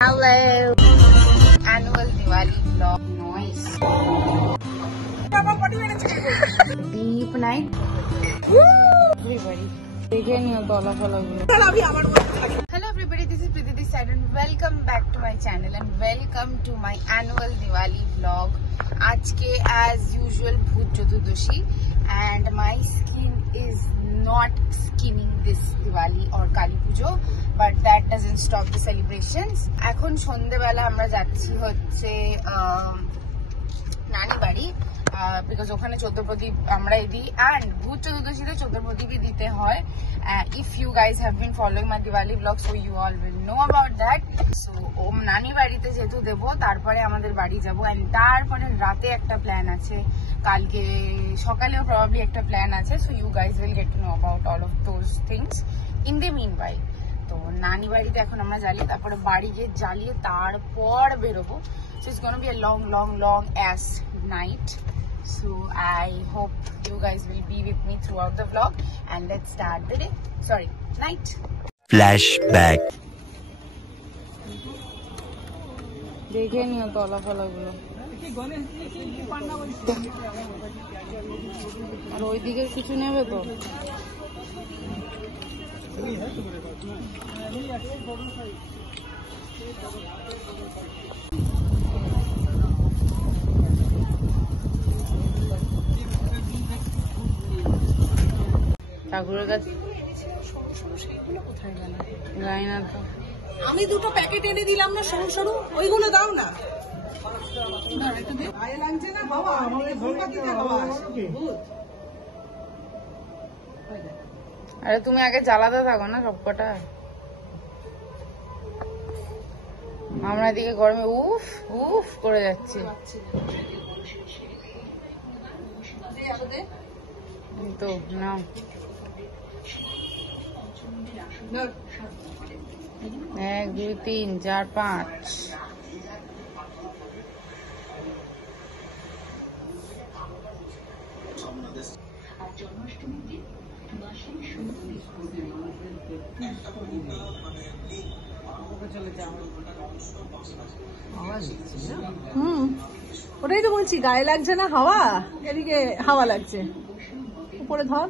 Hello. Annual Diwali vlog. Noise. Deep night. Everybody. Hello everybody, this is Preeti this side and welcome back to my channel and welcome to my annual Diwali vlog. Ajke as usual Bhoot Chaturdashi and my skin is not skinning this Diwali or Kali Pujo, but that doesn't stop the celebrations. এখন সন্ধ্যেবেলা আমরা যাচ্ছি হচ্ছে নানি বাড়ি because ওখানে চোদ্দ প্রদীপ আমরাই দিই and ভূত চতুর্দশীতে চোদ্দ প্রদীপই দিতে হয়. If you guys have been following my Diwali vlog, so you all will know about that. So নানি বাড়িতে যেহেতু দেবো তারপরে আমাদের বাড়ি যাবো and তারপরে রাতে একটা প্ল্যান আছে, কালকে সকালেও probably একটা প্ল্যান আছে. So you guys will get to know about all of those things in the meanwhile. তো নানি বাড়িতে এখন আমরা জ্বালিয়ে তারপরে বাড়ি গিয়ে জ্বালিয়ে তারপর বেরোবো. So it's gonna be a long ass night. So I hope you guys will be with me throughout the vlog and let's start the day. Sorry, night. Flashback. দেখে নিও তলা ফলাগুলো আর ওই দিকের কিছু নেবে তো ঠাকুরের কাছে গাই না তো আমি দুটো প্যাকেট এনে দিলাম না সরু সরু, ওইগুলো দাও না। আরে তুমি আগে জ্বালাতে থাকো না সবকটা, আমরা এদিকে গরমে উফ উফ করে যাচ্ছি। তো না 1 2 3 4 5 ওটাই তো বলছি, গায়ে লাগছে না হাওয়া, এদিকে হাওয়া লাগছে। উপরে ধর,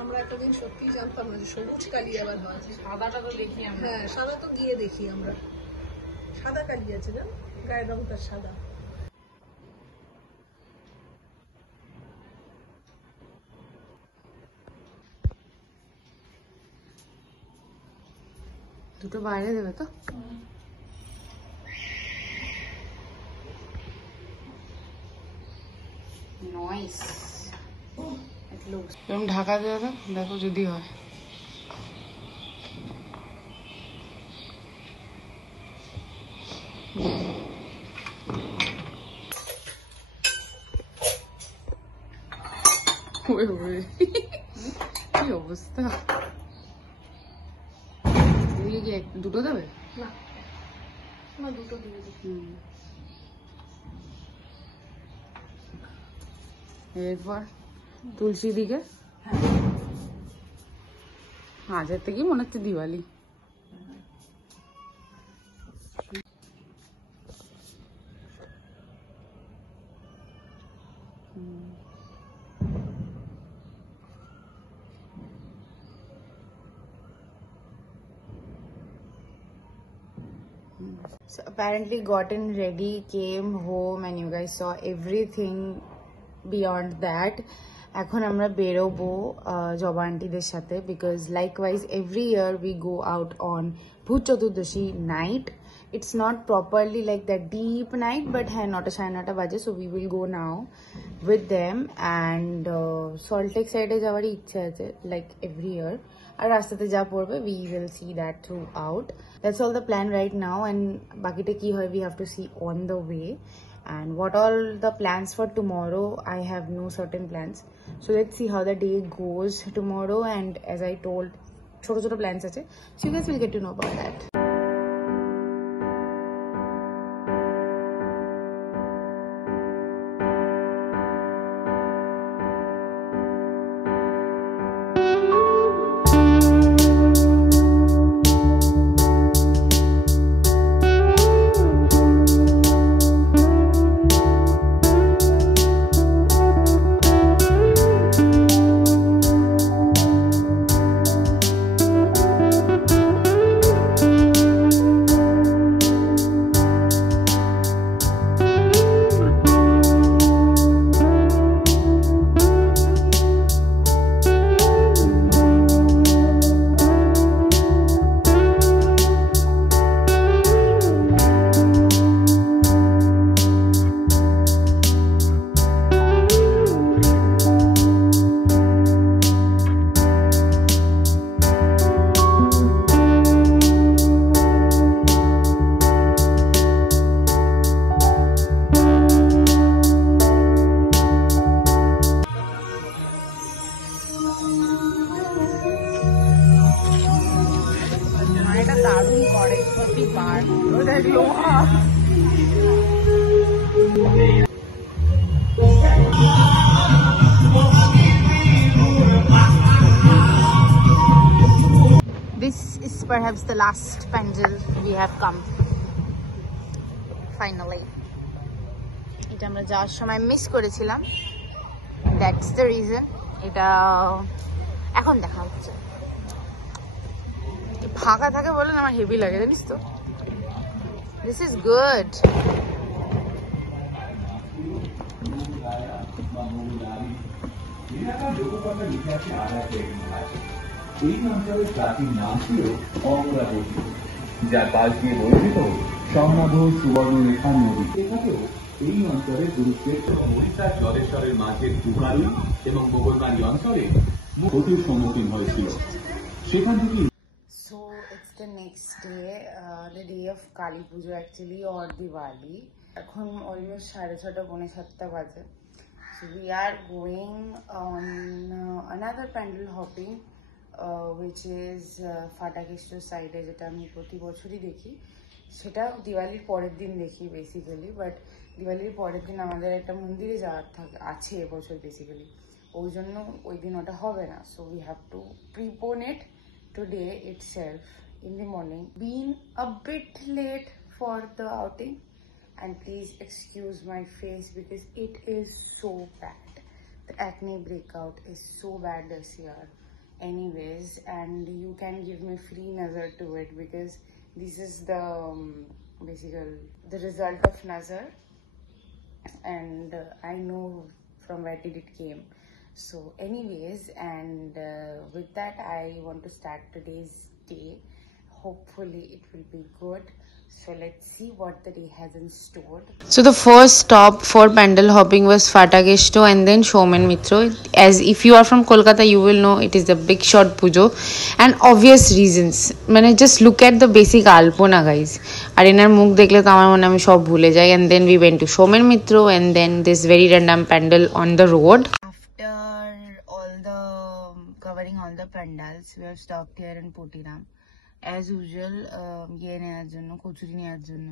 আমরা একটা দিন সত্যিই জানতাম না যে সবুজ কালি আবার হয়। সাদাটা তো দেখি আমরা, হ্যাঁ সাদা তো গিয়ে দেখি আমরা, সাদা কালি আছে না, গায়ের রং তার সাদা। দুটো বাইরে দেবে তো, নয়েস এরকম ঢাকা দেবে তো, দেখো যদি হয়। কি অবস্থা, দুটো দেবে না দুটো দিয়ে দিই। এরপর তুলসী দিকে হাজার থেকে মনে হচ্ছে Diwali. So apparently gotten ready, came home and you guys saw everything beyond that. এখন আমরা বেরোবো জবা আন্টিদের সাথে because likewise every year we go out on ভূত চতুর্দশী night. It's not properly like that deep night, but হ্যাঁ 9টা 9:30 বাজে, so we will go now with them and Salt Lake side এ যাওয়ার ইচ্ছা আছে like every year. আর রাস্তাতে যা পড়বে we will see that throughout. That's all the plan right now and বাকিটা কি হয় we have to see on the way. And what all the plans for tomorrow, I have no certain plans, so let's see how the day goes tomorrow. And as I told, choto plans ache, so you guys will get to know about that. লোহা। This is perhaps the last pandal we have come. Finally. এটা আমরা যাওয়ার সময় miss করেছিলাম। That's the reason. এটা এখন দেখা হচ্ছে। ফাঁকা থাকে বলে আমার হেভি লাগে জানিস তো। This is good. এই অঞ্চলের প্রাচীন নাম ছিল অমরাবতী, যার পাশ দিয়ে বয়ে যেত স্বর্ণাধর সুবর্ণরেখা নদী। এখানেও এই অঞ্চলের গুরুত্বের ওড়িশার জলেশ্বরের মাঝের তুকারু এবং মোগলবাড়ি অঞ্চলে ক্ষতির সম্মুখীন হয়েছিল। সেখান থেকে So it's the next day, the day of Kali Pujo actually or Diwali. এখন almost 6:30 পৌনে 7টা বাজে। So we are going on another pandal hopping, which is ফাটাকেশ্বর সাইডে, যেটা আমি প্রতি বছরই দেখি। সেটা দিওয়ালির পরের দিন দেখি বেসিক্যালি, বাট দিওয়ালির পরের দিন আমাদের একটা মন্দিরে যাওয়ার আছে এবছর বেসিক্যালি, ওই জন্য ওই দিন ওটা হবে না। So we have to প্রিপোন it today itself in the morning. Been a bit late for the outing, and please excuse my face because it is so bad. The acne breakout is so bad this year anyways, and you can give me free nazar to it because this is the the result of nazar, and I know from where did it came. So anyways, and with that I want to start today's day. Hopefully it will be good. So let's see what the day has in store. So the first stop for pandal hopping was Fatakesto and then Shomen Mitro. As if you are from Kolkata, you will know it is the big shot pujo, and obvious reasons. Mane just look at the basic alpona guys. Ar enar mukh dekhle to amar mone ami sob bhule jai. And then we went to Shomen Mitro and then this very random pandal on the road. After all the covering all the pandals, we have stopped here in Potiram. As usual, ये নেওয়ার জন্য কচুরি নেওয়ার জন্য,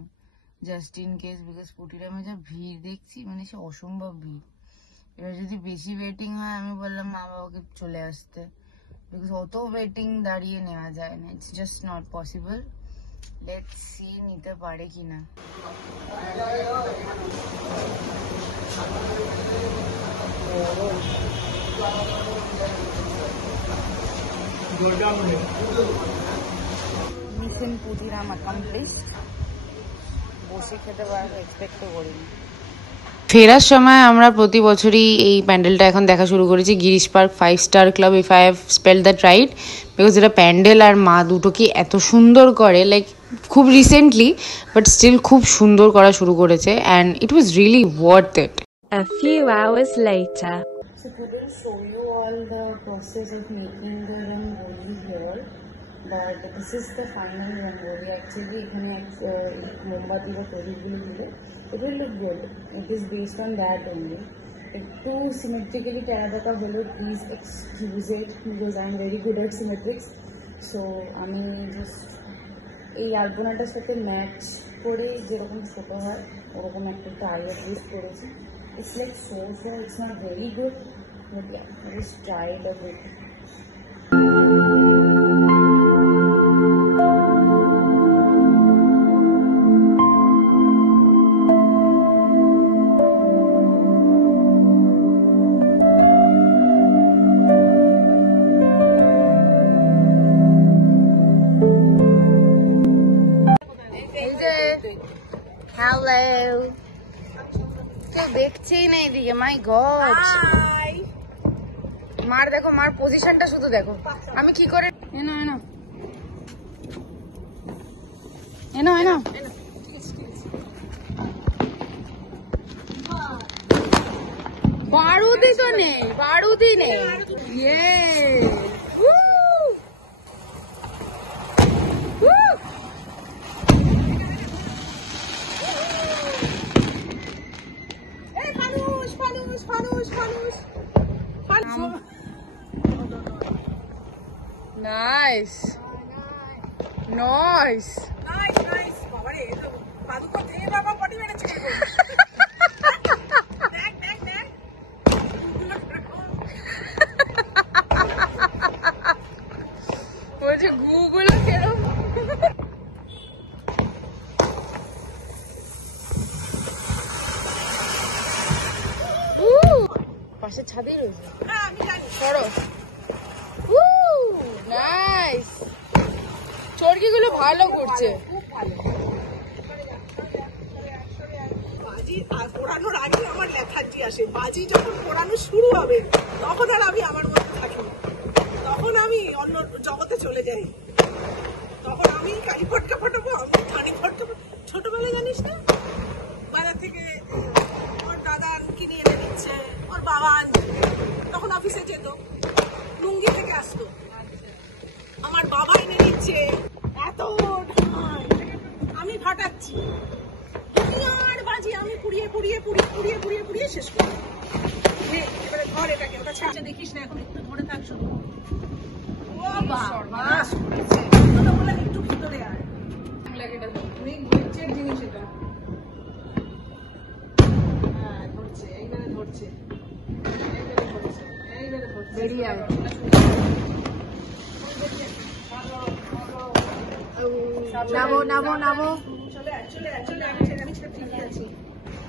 just in case, because পুটিরামে যা ভিড় দেখছি মানে সে অসম্ভব ভিড়। এবার যদি বেশি ওয়েটিং হয়, আমি বললাম মা বাবাকে চলে আসতে, বিকজ অত ওয়েটিং দাঁড়িয়ে নেওয়া যায় না, it's just not possible. Let's see নিতে পারে কিনা। Mission Putiram accomplished. বসে খেতে পারবো এক্সপেক্ট করিনি। ফেরার সময় আমরা প্রতি বছরই এই প্যান্ডেলটা এখন দেখা শুরু করেছি, Girish park 5 star club, if I have spelled that right, because এটা প্যান্ডেল আর মা দুটোকে এত সুন্দর করে, লাইক খুব রিসেন্টলি বাট স্টিল খুব সুন্দর করা শুরু করেছে, and it was really worth it. A few hours later. So couldn't show you all the process of making the rangoli here, but this is the final rangoli. Actually, এখানে মোমবাতি বা প্রদীপগুলো দিলে it will look good. It is based on that only. একটু symmetrically Terracotta হলো, please excuse it because I am very good at symmetrics. So আমি just এই আলপনাটার সাথে ম্যাচ করে যেরকম ছোট হয় ওরকম একটা আই ইউজ করেছি। It's like so, it's not very good, but yeah, I just tried a bit. Hello. দেখছেই না এদিকে, মাই গড। মার দেখো, মার পজিশনটা শুধু দেখো, আমি কি করে। এনো এনো এনো এনো বারুদি তো নেই, বারুদি নেই। ইয়ে Nice. Nice. Nice. বাবারে পাদুকর থেকে বাবা পটি মেরেছে দেখ দেখ দেখ বলছে গুগুলো কেরম পাশে ছাদেই রয়েছে। হ্যাঁ আমি জানি সরো নাইস চরকিগুলো ভালো করছে। খুব ভালো বাজি পোড়ানোর আগে আমার লেথার্জি আসে, বাজি যখন পোড়ানো শুরু হবে তখন আর আমি আমার মধ্যে থাকি না, তখন আমি অন্য জগতে চলে যাই, তখন আমি কালী ফটকা ফাটাবো, আমি ধানি ফটকা। ছোটবেলায় জানিস না বাজার থেকে ওর দাদা কিনে এনে দিচ্ছে, ওর বাবা তখন অফিসে যেত, লুঙ্গি থেকে আসতো, আমার বাবা এনে দিচ্ছে এত ঢাই, আমি ফাটাচ্ছি আর বাজি আমি পুড়িয়ে পুড়িয়ে পুড়িয়ে পুড়িয়ে পুড়িয়ে পুড়িয়ে শেষ করি। এবারে ঘর এটাকে ওটা ছাড়া দেখিস না, এখন একটু ধরে থাক শুধু। ও বাবা শুনেছে বলে একটু ভিতরে আয়, নিচের জিনিস এটা। হ্যাঁ ধরছে, এইবারে ধরছে, এইবারে ধরছে, এইবারে ধরছে, বেরিয়ে আয়। নামো নামো নামো চলে আয় চলে আয় চলে আয়, আমি ঠিকই আছি।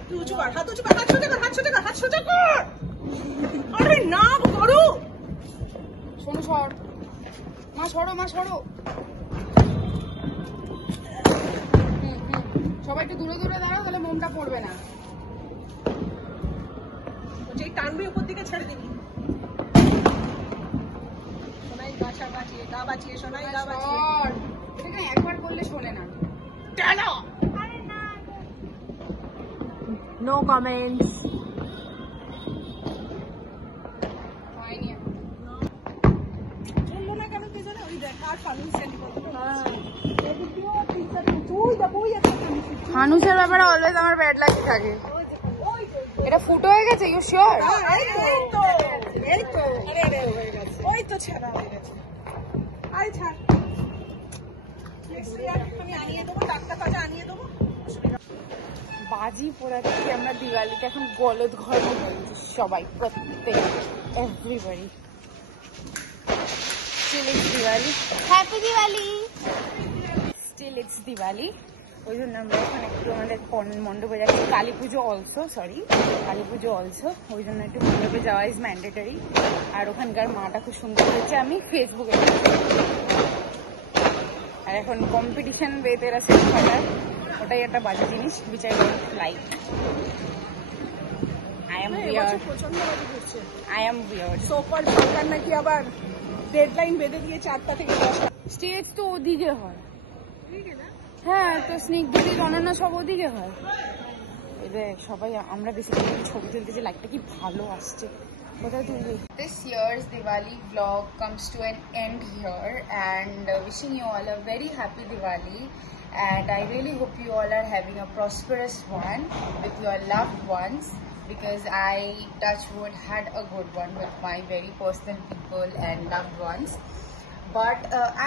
তুই উঁচু কর, হাত উঁচু কর, হাত সোজা কর, হাত সোজা কর, হাত সোজা কর। আরে না করো, শোনো সর মা, সরো মা সরো। সবাই একটু দূরে দূরে দাঁড়াও, তাহলে মোমটা পড়বে না। যেই টানবে উপর দিকে ছেড়ে দিবি। সোনাই গাছা বাঁচিয়ে, গা বাঁচিয়ে, সোনাই গা বাঁচিয়ে। সর, এখানে একবার করলে শোনে না। টানো। No comments. হয়নি চললো না কেন কে জানে, ওই দেখ আর ফানুস সেন্ড করতে। তুই যা বই আছে ফানুসের ব্যাপারে অলওয়েজ আমার ব্যাড লাগি থাকে। এটা ফুটো হয়ে গেছে, ইউ শিওর? এই তো আরে আরে হয়ে গেছে, ওই তো ছেড়া হয়ে গেছে। আই ছাড়, আমি আনিয়ে দেবো, টাটকা তাজা আনিয়ে দেবো। বাজি পোড়াচ্ছি আমরা দিওয়ালিতে, এখন গলদ ঘর্ম করি সবাই, প্রত্যেক everybody. Still it's Diwali, happy Diwali. Still it's Diwali, ওই জন্য আমরা এখন একটু আমাদের মণ্ডপে যাচ্ছি। কালী পুজো অলসো, কালী পুজো অলসো, ওই জন্য একটু মণ্ডপে যাওয়া ইজ ম্যান্ডেটরি। আর ওখানকার মাটা খুব সুন্দর হয়েছে, আমি ফেসবুকে আর এখন কম্পিটিশন বেতে আছে ফাটার, ওটাই একটা বাজে জিনিস, which I don't like. I am weird. প্রচন্ড বাজি করছে। I am weird. সোপার সরকার নাকি আবার ডেডলাইন বেঁধে দিয়ে 4টা থেকে 10টা। স্টেজ তো ওদিকে হয়, হ্যাঁ, তো স্নিগ্ধদি অনন্য সব ওদিকে হয়। এদের সবাই আমরা বেসিক্যালি ছবি তুলতেছি, লাইটটা কি ভালো আসছে। This year's Diwali vlog comes to an end here, and wishing you all a very happy Diwali, and I really hope you all are having a prosperous one with your loved ones, because I, touch wood, had a good one with my very personal people and loved ones. But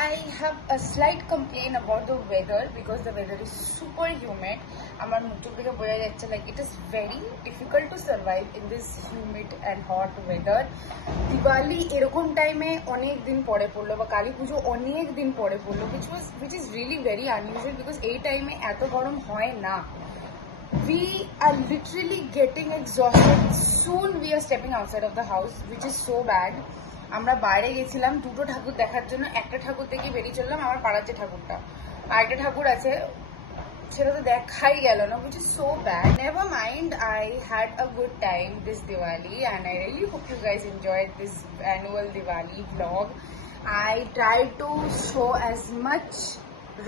I have a slight complaint about the weather, because the weather is super humid. Amar mukh theke bola jacche, like it is very difficult to survive in this humid and hot weather. Diwali erokom time e onek din pore porlo, ba Kali Pujo onek din pore porlo, which is really very unusual, because ei time e eto gorom hoy na. We are literally getting exhausted. Soon we are stepping outside of the house, which is so bad. আমরা বাইরে গেছিলাম দুটো ঠাকুর দেখার জন্য, একটা ঠাকুর থেকে বেরিয়ে চললাম আমার পাড়ার যে ঠাকুরটা, আর একটা ঠাকুর আছে সেটা তো দেখাই গেল না, which is so bad. Never mind, I had a good time this Diwali, and I really hope you guys enjoyed this annual Diwali vlog. I tried to show as much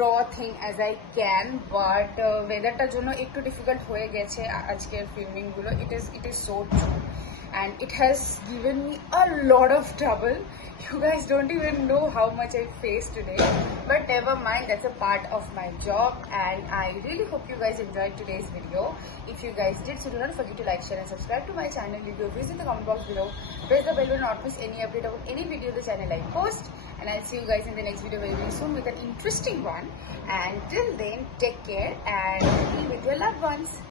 raw thing as I can, but weatherটার জন্য একটু difficult হয়ে গেছে আজকের filming গুলো. It is so true. and it has given me a lot of trouble. You guys don't even know how much I faced today, but never mind, that's a part of my job, and I really hope you guys enjoyed today's video. If you guys did, so do not forget to like, share and subscribe to my channel. Leave your views in the comment box below. Press the bell to not miss any update about any video the channel I post, and I'll see you guys in the next video very soon with an interesting one. And till then, take care and be with your loved ones.